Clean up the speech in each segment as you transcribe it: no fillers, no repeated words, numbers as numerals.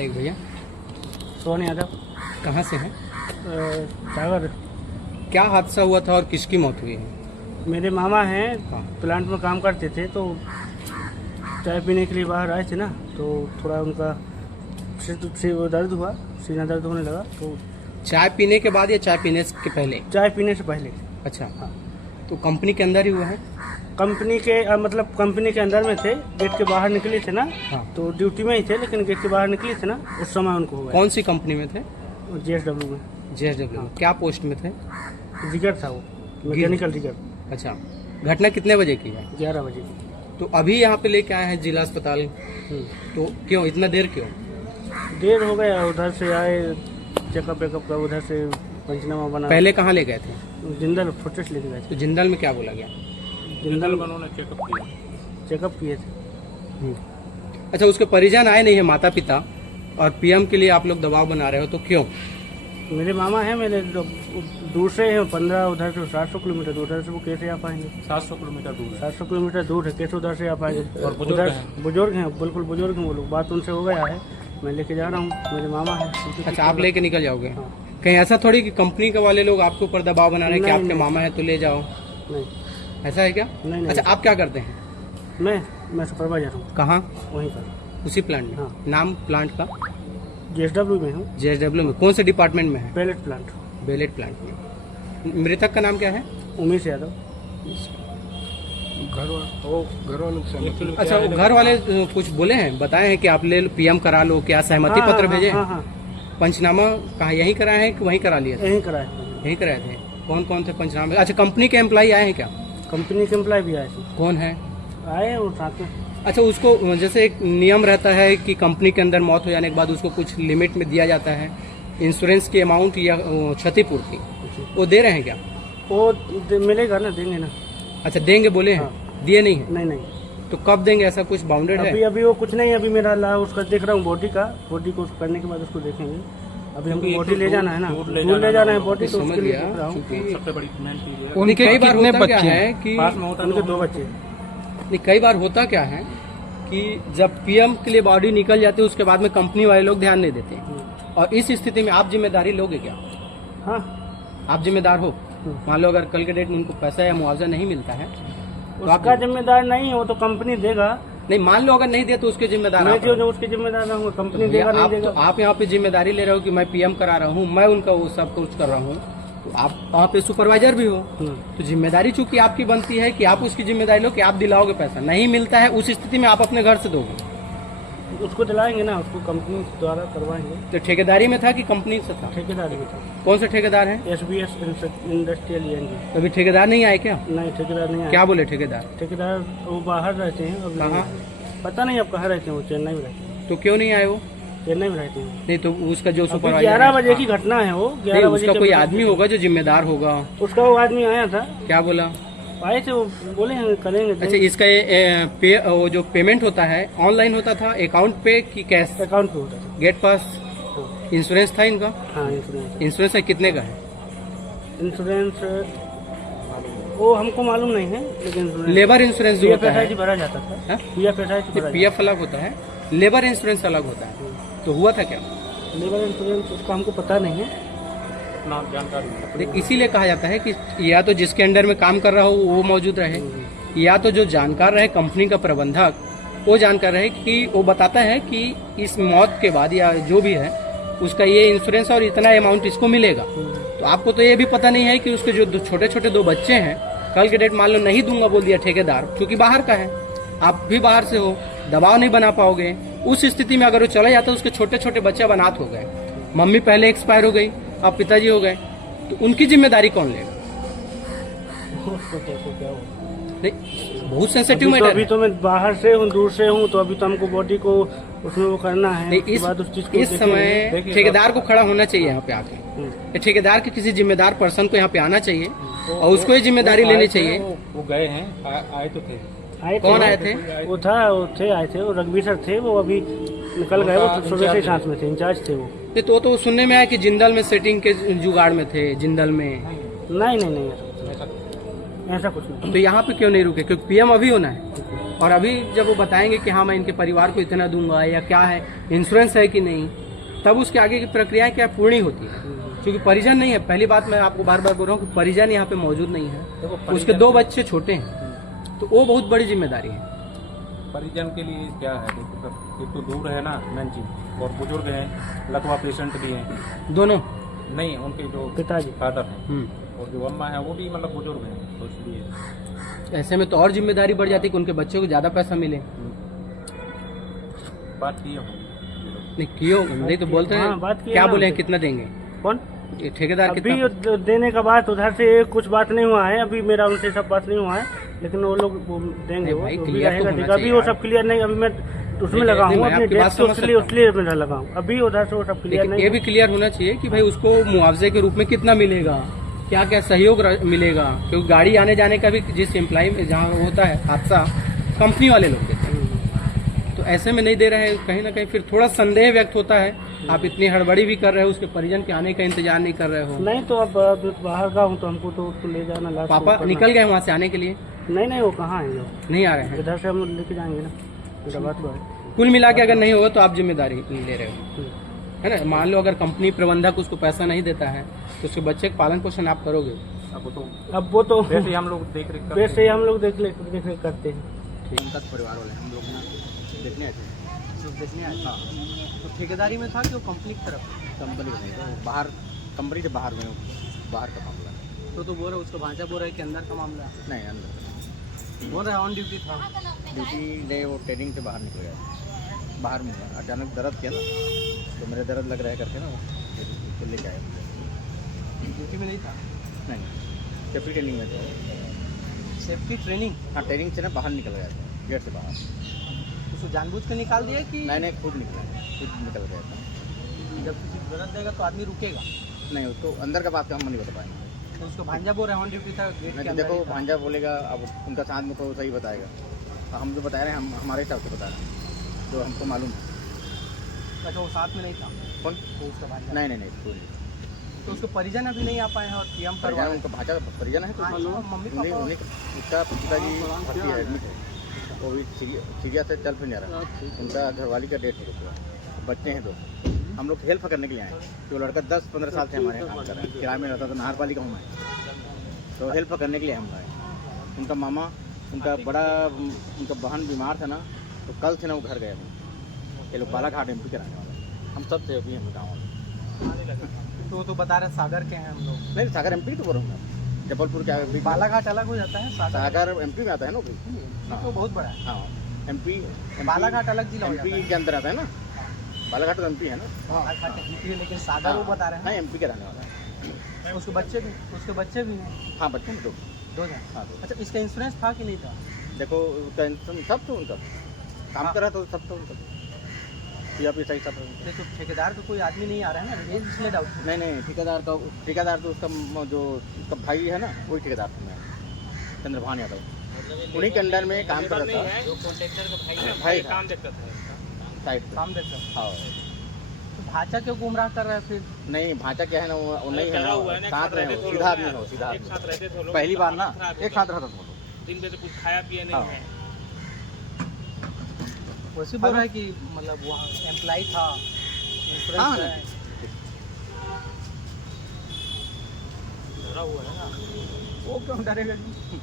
एक भैया, सोहन यादव। कहाँ से हैं? सागर। क्या हादसा हुआ था और किसकी मौत हुई है? मेरे मामा हैं, हाँ। प्लांट में काम करते थे, तो चाय पीने के लिए बाहर आए थे ना, तो थोड़ा उनका सिर दर्द हुआ, सीना दर्द होने लगा। तो चाय पीने के बाद या चाय पीने के पहले? चाय पीने से पहले। अच्छा, हाँ। तो कंपनी के अंदर ही हुआ है? कंपनी के मतलब कंपनी के अंदर में थे, गेट के बाहर निकले थे ना। हाँ। तो ड्यूटी में ही थे, लेकिन गेट के बाहर निकले थे ना, उस समय उनको हुआ। कौन सी कंपनी में थे? JSW में। JSW। हाँ। क्या पोस्ट में थे? जिगर था वो, मैकेनिकल जिगर। अच्छा, घटना कितने बजे की है? 11 बजे। तो अभी यहाँ पे लेके आए हैं जिला अस्पताल, तो क्यों इतना देर क्यों? देर हो गया, उधर से आए, चेकअप वेकअप का, उधर से पंचनामा बना। पहले कहाँ ले गए थे? जिंदल फोर्टिस लेके गए थे। तो जिंदल में क्या बोला गया? जिंदल उन्होंने चेकअप किए थे। अच्छा, उसके परिजन आए नहीं है, माता पिता, और PM के लिए आप लोग दबाव बना रहे हो, तो क्यों? मेरे मामा हैं, मेरे दूर से हैं 15, उधर से 700 किलोमीटर दूर, उधर से वो कैसे आ पाएंगे? 700 किलोमीटर दूर है। 700 किलोमीटर दूर है, कैसे उधर से आ पाएंगे? और बुजुर्ग हैं, बिल्कुल बुजुर्ग हैं वो लोग। बात उनसे हो गया है, मैं लेके जा रहा हूँ, मेरे मामा है। अच्छा, आप लेके निकल जाओगे? हाँ। कहीं ऐसा थोड़ी कि कंपनी के वाले लोग आपके ऊपर दबाव बना रहे हैं कि नहीं, आपके नहीं। मामा है तो ले जाओ, नहीं ऐसा है क्या? नहीं। अच्छा, आप क्या करते हैं? मैं सुपरवाइजर हूँ कहाँ? वहीं पर, उसी प्लांट में? हाँ। नाम प्लांट का? JSW में हूँ। JSW में कौन से डिपार्टमेंट में है? Palette plant. बेलेट प्लांट में। मृतक का नाम क्या है? उमेश यादव। अच्छा, वो घर वाले कुछ बोले हैं, बताए हैं कि आप ले PM करा लो, क्या सहमति पत्र भेजे? हाँ हाँ, पंचनामा कहाँ यहीं कराए हैं कि वहीं करा लिए थे? यहीं कराए। यहीं कराए थे। कौन कौन थे पंचनामे? अच्छा, कंपनी के एम्प्लॉय आए हैं क्या? कंपनी के एम्प्लॉय भी आए थे। कौन है? आए और साथ में। अच्छा, उसको जैसे एक नियम रहता है कि कंपनी के अंदर मौत हो जाने के बाद उसको कुछ लिमिट में दिया जाता है, इंश्योरेंस की अमाउंट या क्षतिपूर्ति, वो दे रहे हैं क्या? वो मिलेगा ना, देंगे ना। अच्छा, देंगे बोले हैं? हाँ। दिए नहीं है? नहीं। तो कब देंगे, ऐसा कुछ बाउंडेड है? अभी वो कुछ नहीं, अभी मेरा उसका देख रहा हूँ, बॉडी को करने के बाद उसको देखेंगे। अभी हमको बॉडी ले जाना है ना, दूर ले जाना है बॉडी, तो समझ उसके लिए गया। देख रहा हूँ। सबसे बड़ी मेन चीज है। उनके कई बार होता क्या है कि पास में होता उनके 2 बच्चे। नहीं, कई बार होता क्या है कि जब PM के लिए बॉडी निकल जाती है, उसके बाद में कंपनी वाले लोग ध्यान नहीं देते, और इस स्थिति में आप जिम्मेदारी लोगे क्या? हाँ, आप जिम्मेदार हो? मान लो अगर कल के डेट में उनको पैसा या मुआवजा नहीं मिलता है तो आप उसका जिम्मेदार नहीं हो तो कंपनी देगा। नहीं, मान लो अगर नहीं दे तो उसके जिम्मेदार मैं आप जो हो। उसके जिम्मेदार रहूँगा, कंपनी भैया, देगा नहीं आप देगा। तो आप यहाँ पे जिम्मेदारी ले रहे हो कि मैं PM करा रहा हूँ, मैं उनका वो सब कुछ कर रहा हूँ, तो आप वहाँ पे सुपरवाइजर भी हो, तो जिम्मेदारी चूंकि आपकी बनती है कि आप उसकी जिम्मेदारी लो कि आप दिलाओगे पैसा। नहीं मिलता है, उस स्थिति में आप अपने घर से दोगे? उसको दिलाएंगे ना, उसको कंपनी द्वारा करवाएंगे। तो ठेकेदारी में था कि कंपनी से था? ठेकेदारी भी था। कौन से ठेकेदार हैं? SBS industrial ENG। अभी ठेकेदार नहीं आए क्या? नहीं, ठेकेदार नहीं आया। क्या बोले ठेकेदार? ठेकेदार वो बाहर रहते हैं। अब कहाँ? पता नहीं अब कहाँ रहते हैं, वो चेन्नई में रहते हैं। तो क्यों नहीं आए वो? चेन्नई में रहते हैं। नहीं, तो उसका जो अभी सुपरवाइजर 11 बजे की घटना है वो। 11 बजे उसका के कोई बाद आदमी होगा जो जिम्मेदार होगा। उसका वो आदमी आया था, क्या बोला? आए थे वो, बोले हैं करेंगे। अच्छा, इसका वो जो पेमेंट होता है ऑनलाइन होता था, अकाउंट पे कि कैश? अकाउंट पे होता था। गेट पास? हाँ। इंश्योरेंस था इनका? हाँ, इंश्योरेंस। इंश्योरेंस है, कितने का है? इंश्योरेंस वो हमको मालूम नहीं है, लेकिन लेबर इंश्योरेंस जो होता है, PFSI भरा जाता था। हाँ? PFSI भरा PF अलग होता है, लेबर इंश्योरेंस अलग होता है। तो हुआ था क्या? लेबर इंश्योरेंस उसका हमको पता नहीं है, ना जानकारी देख, इसीलिए कहा जाता है कि या तो जिसके अंडर में काम कर रहा हो वो मौजूद रहे, या तो जो जानकार रहे कंपनी का प्रबंधक, वो जानकार रहे कि वो बताता है कि इस मौत के बाद या जो भी है उसका ये इंश्योरेंस और इतना अमाउंट इसको मिलेगा। तो आपको तो ये भी पता नहीं है कि उसके जो छोटे छोटे 2 बच्चे हैं, कल के डेट मान लो नहीं दूंगा बोल दिया ठेकेदार, क्योंकि बाहर का है, आप भी बाहर से हो, दबाव नहीं बना पाओगे। उस स्थिति में अगर वो चला जाता, उसके छोटे छोटे बच्चे अब अनाथ हो गए, मम्मी पहले एक्सपायर हो गई, अब पिताजी हो गए, तो उनकी जिम्मेदारी कौन लेगा? नहीं, बहुत सेंसिटिव मैटर है। अभी तो मैं बाहर से हूँ, दूर से हूँ, तो अभी तो हमको बॉडी को उसमें वो करना है। नहीं, उसके बाद उस चीज को इस समय ठेकेदार को खड़ा होना चाहिए यहाँ पे आके। ठेकेदार के किसी जिम्मेदार पर्सन को यहाँ पे आना चाहिए और उसको ये जिम्मेदारी लेनी चाहिए। वो गए हैं, आए तो थे। कौन आए थे? वो आए थे, वो रघुवीर सर थे, वो अभी निकल गए, वो सुबह से साथ में थे, इंचार्ज थे वो। तो सुनने में आया कि जिंदल में सेटिंग के जुगाड़ में थे, जिंदल में। नहीं, ऐसा कुछ नहीं। तो यहाँ पे क्यों नहीं रुके? क्योंकि PM अभी होना है। और अभी जब वो बताएंगे कि हाँ मैं इनके परिवार को इतना दूंगा या क्या है, इंश्योरेंस है कि नहीं, तब उसके आगे की प्रक्रियाएं क्या पूर्ण होती है। क्योंकि परिजन नहीं है, पहली बात मैं आपको बार बार बोल रहा हूँ कि परिजन यहाँ पे मौजूद नहीं है, उसके 2 बच्चे छोटे हैं, तो वो बहुत बड़ी जिम्मेदारी है। परिजन के लिए क्या है, देखो सर, एक तो दूर है ना मेन चीज, और बुजुर्ग हैं, लकवा पेशेंट भी हैं, दोनों नहीं उनके जो पिताजी फादर हैं और जो अम्मा है वो भी मतलब बुजुर्ग हैं, तो इसलिए ऐसे में तो और जिम्मेदारी बढ़ जाती है कि उनके बच्चे को ज्यादा पैसा मिले। बात की हो नहीं कियो नहीं तो बोलते हाँ, हैं बात की है क्या ना बोले उनसे। कितना देंगे, कौन ये ठेकेदार अभी कितना देने का बात उधर से कुछ बात नहीं हुआ है, अभी मेरा उनसे सब बात नहीं हुआ है, लेकिन वो लोग वो देंगे, नहीं वो भाई, जो भी क्लियर तो रहेगा होना देगा। अभी चाहिए वो यार। सब क्लियर नहीं, अभी मैं उसमें लगा हूँ, मैं अपनी आपकी बात डेट को समझ उसलिए सकता हूँ। मैं लगा हूँ। अभी उधर से वो सब क्लियर लेकिन नहीं ये भी क्लियर होना चाहिए कि भाई उसको मुआवजे के रूप में कितना मिलेगा, क्या क्या सहयोग मिलेगा, क्योंकि गाड़ी आने जाने का भी जिस एम्प्लॉय में जहाँ होता है हादसा, कंपनी वाले लोग देते हैं, तो ऐसे में नहीं दे रहे हैं, कहीं ना कहीं फिर थोड़ा संदेह व्यक्त होता है। आप इतनी हड़बड़ी भी कर रहे हो, उसके परिजन के आने का इंतजार नहीं कर रहे हो। नहीं तो अब बाहर का हूँ तो हमको तो उसको ले जाना लास्ट पापा निकल गए वहाँ से आने के लिए, नहीं वो कहाँ है, नहीं आ रहे हैं। इधर से हम लेके जाएंगे ना, मेरा बात तो है। कुल मिला के अगर नहीं होगा तो आप जिम्मेदारी ले रहे हो, है ना। मान लो अगर कंपनी प्रबंधक उसको पैसा नहीं देता है तो उसके बच्चे का पालन पोषण आप करोगे। अब वो तो वैसे ही हम लोग देख रेख करते वैसे ही हम लोग देख रेख करते हैं। उनका परिवार वाले हम लोग ना देखने आए थे, देखने आए था तो ठेकेदारी में था कि वो कंपनी की तरफ, कंपनी में तो बाहर, कंपनी से बाहर में, बाहर का मामला तो बोल रहे उसको भांजा बोल रहे कि अंदर का मामला नहीं, अंदर बोल रहे ऑन ड्यूटी था, ड्यूटी नहीं, वो ट्रेनिंग से बाहर निकल गया, बाहर में अचानक दर्द किया ना, तो मेरे दर्द लग रहा है करके ना वो लेके आया, ड्यूटी में नहीं था, नहीं सेफ्टी ट्रेनिंग में था, सेफ्टी ट्रेनिंग, हाँ ट्रेनिंग से ना बाहर निकल गया था, गेट से बाहर। उसको जानबूझ के निकाल दिया कि नहीं खुद निकला, खुद निकल गया था। जब किसी को दर्द देगा तो आदमी रुकेगा नहीं, उसको अंदर का बात का हम नहीं बता पाएंगे, तो उसको भांजा बोल रहे ऑन ड्यूटी था, गेट के अंदर। देखो भांजा बोलेगा, अब उनका साथ में तो सही बताएगा, हम जो बता रहे हैं हम हमारे हिसाब से बता रहे हैं, जो हमको मालूम है। अच्छा वो साथ में नहीं था कौन, तो उसका भांजा नहीं कोई नहीं, तो उसके परिजन अभी नहीं आ पाए हैं और पीएम करवा, उनका भांजा परिजन है, तो मम्मी पापा उसका पिताजी भर्ती है, एडमिट है, वो भी सीरियस से चल फिर नहीं रहा, उनका घरवाली का डेट हो गया, बच्चे हैं 2, हम लोग हेल्प करने के लिए आए कि वो लड़का 10-15 साल से हमारे यहाँ काम कर रहा है, किराए में रहता था, नाहरपालिका हूँ मैं, तो हेल्प करने के लिए हम आए। उनका मामा, उनका बड़ा, उनका बहन बीमार था ना, तो कल से ना वो घर गए हैं, ये लोग बालाघाट एमपी के रहने वाले, हम सब थे अभी हम गाँव वाले, तो बता रहे सागर के हैं हम लोग, नहीं सागर एमपी तो बोल रहा हूँ, जबलपुर क्या बालाघाट अलग हो जाता है, सागर एमपी में आता है ना, तो बहुत बड़ा है, हाँ एमपी, बालाघाट अलग जिला एमपी के अंदर आता है ना, बालाघाट तो एमपी है ना, बालाघाट एमपी है, लेकिन सागर वो बता रहे हैं एमपी के रहने वाला है, उसके बच्चे भी हैं, हाँ बच्चे में 2 हैं, हाँ 2। अच्छा इसका इंश्योरेंस था कि नहीं था? देखो उसका इंश्योरेंस सब तो उनका काम कर रहा था, सब तो उनका या फिर सही सब, तो ठेकेदार का कोई आदमी नहीं आ रहा है ना, इसलिए डाउट नहीं ठेकेदार तो उसका जो उसका भाई है ना, वही ठेकेदार था, चंद्रभान यादव, उन्हीं के अंडर में काम कर रहा था, जो कॉन्ट्रैक्टर का भाई काम देखता था, साइड काम देखता, हाँ तो भाचा क्यों गुमराह कर रहा है फिर? नहीं भाचा क्या है ना, वो नहीं है ना, साथ रहे हो, सीधा आदमी हो, सीधा आदमी, पहली बार ना एक साथ रहता था, दिन में तो कुछ खाया पिया नहीं है, वैसे बोल रहा है कि मतलब वहाँ एम्प्लॉय था, हाँ डरा हुआ है ना, वो क्यों डरेगा जी?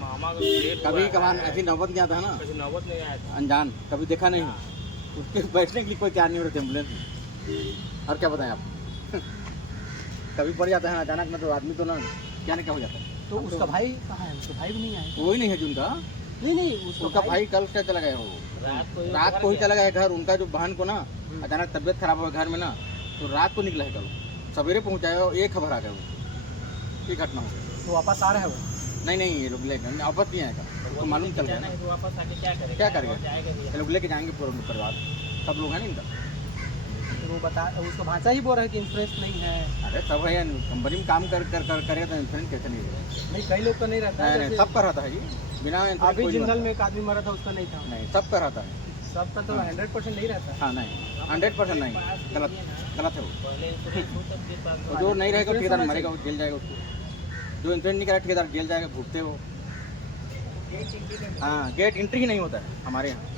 मामा का पेट कभी कभार ऐसी नौबत नहीं आता है ना, ऐसी नौबत नहीं आया था, अनजान कभी देखा नहीं, उसके बैठने के लिए कोई तैयार नहीं होते एम्बुलेंस में, और क्या बताएं आप कभी पड़ जाता है अचानक में, तो आदमी तो ना क्या न क्या हो जाता है। तो उसका भाई कहाँ है? उसका भाई भी नहीं आया? वही नहीं है जिनका, नहीं उसका भाई कल क्या चला गया, वो रात को ही चला गया घर, उनका जो बहन को ना अचानक तबीयत खराब हुआ घर में ना, तो रात को निकला है, कल सवेरे पहुँचाया और एक खबर आ गया, वो ये घटना हो गई, तो वापस आ रहा है वो? नहीं ये लोग लेकर वापस नहीं आएगा, तो मालूम चल गया ना, वापस आके क्या करेगा, ये लोग लेके जाएंगे पूरा परिवार, सब लोग हैं ना इनका, तो वो बता, उसका भाषा ही बोल रहा है कि इंश्योरेंस नहीं है। अरे सब है, कंपनी में काम करेगा तो इंश्योरेंस कैसे नहीं रहेगा? नहीं कई लोग का नहीं रहता है, नहीं सबका रहता है जी, बिना इंश्योरेंस अभी कोई नहीं जिंदल में एक आदमी मरा था उसका नहीं था, नहीं सबका रहता है, सबका तो 100% नहीं रहता है। हाँ नहीं 100% नहीं, गलत है वो, जो नहीं रहेगा ठेकेदार मरेगा, वो जेल जाएगा, उसको जो इंश्योरेंस नहीं करा ठेकेदार जेल जाएगा, भुगते हो, हाँ, गेट एंट्री ही नहीं होता है हमारे यहाँ।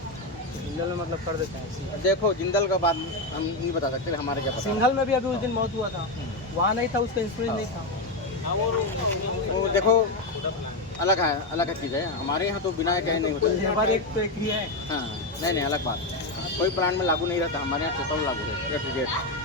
जिंदल में मतलब कर देते हैं। देखो जिंदल का बात हम नहीं बता सकते, हमारे क्या पता। सिंघल में भी अभी उस दिन मौत हुआ था, वहाँ नहीं था, उसका इंश्योरेंस नहीं था। वो देखो अलग है चीज़ है। हमारे यहाँ तो बिना कहे नहीं होता। हमारे एक तो एक ही है। हाँ, नहीं अलग बात, कोई प्लान में लागू नहीं रहता, हमारे यहाँ टोटल लागू रहता है।